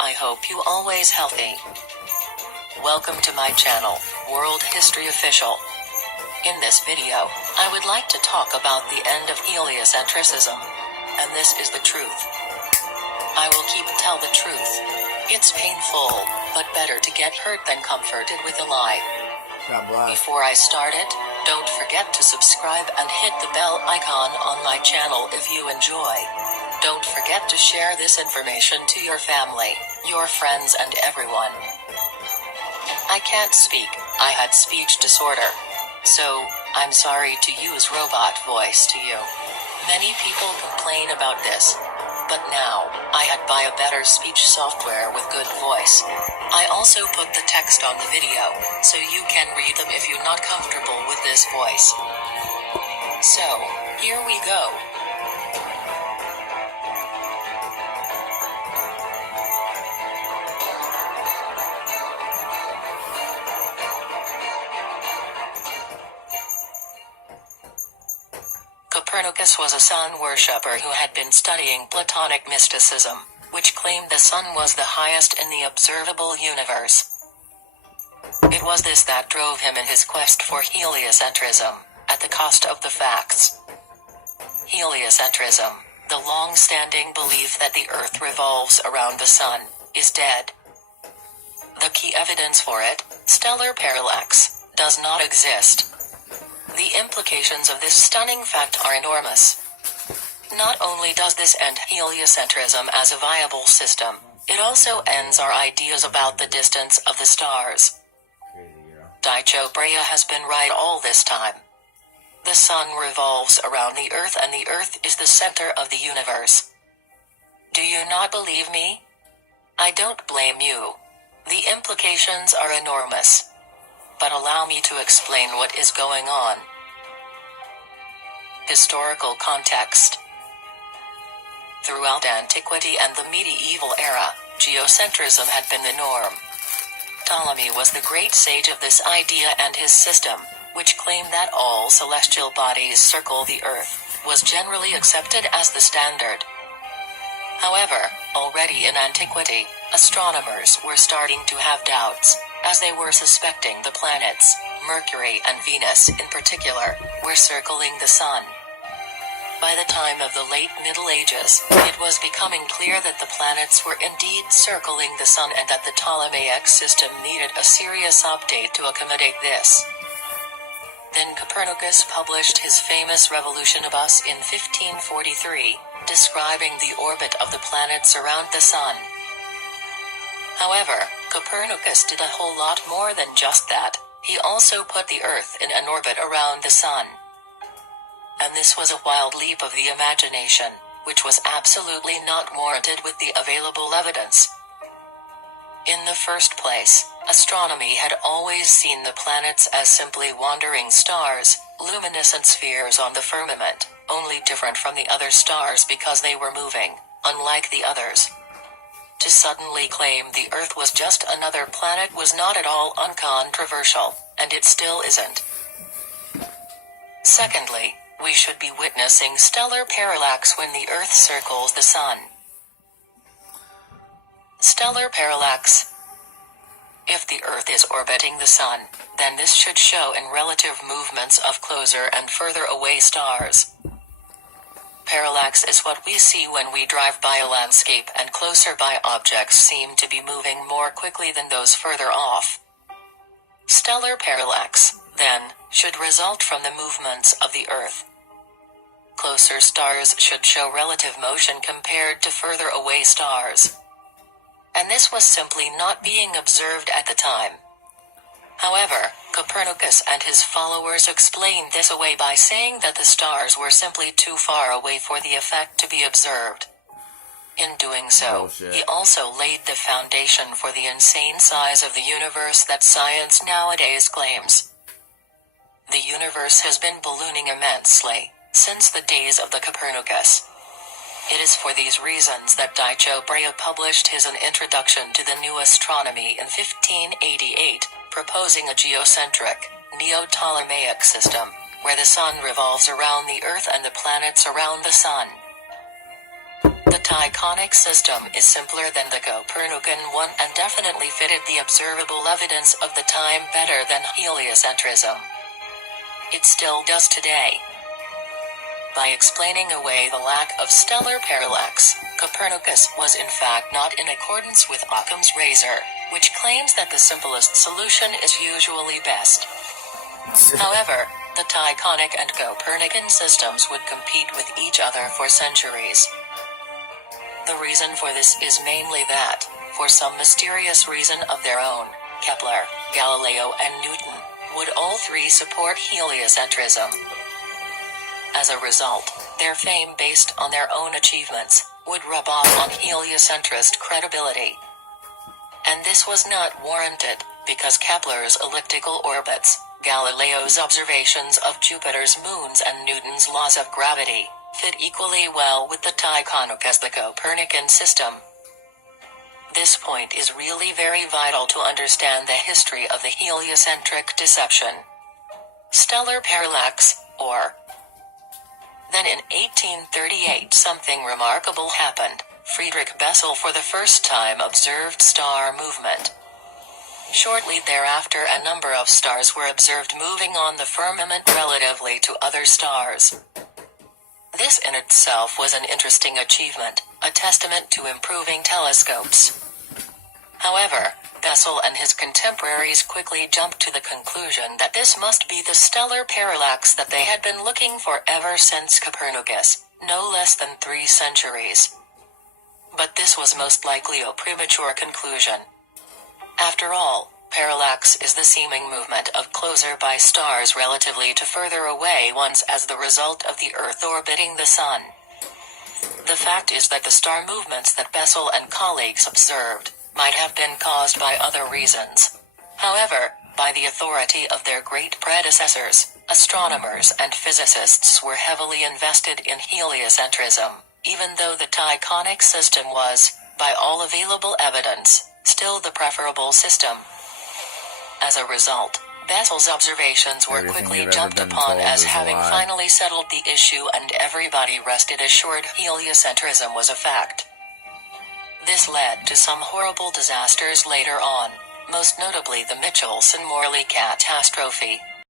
I hope you always healthy. Welcome to my channel, World History Official. In this video, I would like to talk about the end of heliocentrism. And this is the truth. I will tell the truth. It's painful, but better to get hurt than comforted with a lie. Before I start it, don't forget to subscribe and hit the bell icon on my channel if you enjoy. Don't forget to share this information to your family, your friends and everyone. I can't speak, I had speech disorder. So, I'm sorry to use robot voice to you. Many people complain about this. But now, I had buy a better speech software with good voice. I also put the text on the video, so you can read them if you're not comfortable with this voice. So, here we go. Copernicus was a sun worshipper who had been studying Platonic mysticism, which claimed the sun was the highest in the observable universe. It was this that drove him in his quest for heliocentrism, at the cost of the facts. Heliocentrism, the long-standing belief that the Earth revolves around the sun, is dead. The key evidence for it, stellar parallax, does not exist. The implications of this stunning fact are enormous. Not only does this end heliocentrism as a viable system, it also ends our ideas about the distance of the stars. Tycho Brahe has been right all this time. The sun revolves around the Earth and the Earth is the center of the universe. Do you not believe me? I don't blame you. The implications are enormous. But allow me to explain what is going on. Historical context. Throughout antiquity and the medieval era, geocentrism had been the norm. Ptolemy was the great sage of this idea, and his system, which claimed that all celestial bodies circle the Earth, was generally accepted as the standard. However, already in antiquity, astronomers were starting to have doubts, as they were suspecting the planets, Mercury and Venus in particular, were circling the sun. By the time of the late Middle Ages, it was becoming clear that the planets were indeed circling the sun and that the Ptolemaic system needed a serious update to accommodate this. Then Copernicus published his famous Revolution of Us in 1543, describing the orbit of the planets around the sun. However, Copernicus did a whole lot more than just that. He also put the Earth in an orbit around the sun. And this was a wild leap of the imagination, which was absolutely not warranted with the available evidence. In the first place, astronomy had always seen the planets as simply wandering stars, luminescent spheres on the firmament, only different from the other stars because they were moving, unlike the others. To suddenly claim the Earth was just another planet was not at all uncontroversial, and it still isn't. Secondly, we should be witnessing stellar parallax when the Earth circles the sun. Stellar parallax. If the Earth is orbiting the sun, then this should show in relative movements of closer and further away stars. Parallax is what we see when we drive by a landscape and closer by objects seem to be moving more quickly than those further off. Stellar parallax, then, should result from the movements of the Earth. Closer stars should show relative motion compared to further away stars. And this was simply not being observed at the time. However, Copernicus and his followers explained this away by saying that the stars were simply too far away for the effect to be observed. In doing so, he also laid the foundation for the insane size of the universe that science nowadays claims. The universe has been ballooning immensely since the days of the Copernicus. It is for these reasons that Tycho Brahe published his An Introduction to the New Astronomy in 1588, proposing a geocentric, Neo-Ptolemaic system, where the sun revolves around the Earth and the planets around the sun. The Tychonic system is simpler than the Copernican one and definitely fitted the observable evidence of the time better than heliocentrism. It still does today. By explaining away the lack of stellar parallax, Copernicus was in fact not in accordance with Occam's razor, which claims that the simplest solution is usually best. However, the Tychonic and Copernican systems would compete with each other for centuries. The reason for this is mainly that, for some mysterious reason of their own, Kepler, Galileo and Newton would all three support heliocentrism. As a result, their fame based on their own achievements would rub off on heliocentrist credibility. And this was not warranted, because Kepler's elliptical orbits, Galileo's observations of Jupiter's moons and Newton's laws of gravity fit equally well with the Tychonic as the Copernican system. This point is really very vital to understand the history of the heliocentric deception. Stellar parallax, or then in 1838 something remarkable happened. Friedrich Bessel for the first time observed star movement. Shortly thereafter a number of stars were observed moving on the firmament relatively to other stars. This in itself was an interesting achievement, a testament to improving telescopes. However, Bessel and his contemporaries quickly jumped to the conclusion that this must be the stellar parallax that they had been looking for ever since Copernicus, no less than 3 centuries. But this was most likely a premature conclusion. After all, parallax is the seeming movement of closer by stars relatively to further away ones as the result of the Earth orbiting the Sun. The fact is that the star movements that Bessel and colleagues observed might have been caused by other reasons. However, by the authority of their great predecessors, astronomers and physicists were heavily invested in heliocentrism, even though the Tychonic system was, by all available evidence, still the preferable system. As a result, Bessel's observations were quickly jumped upon as having finally settled the issue, and everybody rested assured heliocentrism was a fact. This led to some horrible disasters later on, most notably the Michelson-Morley catastrophe,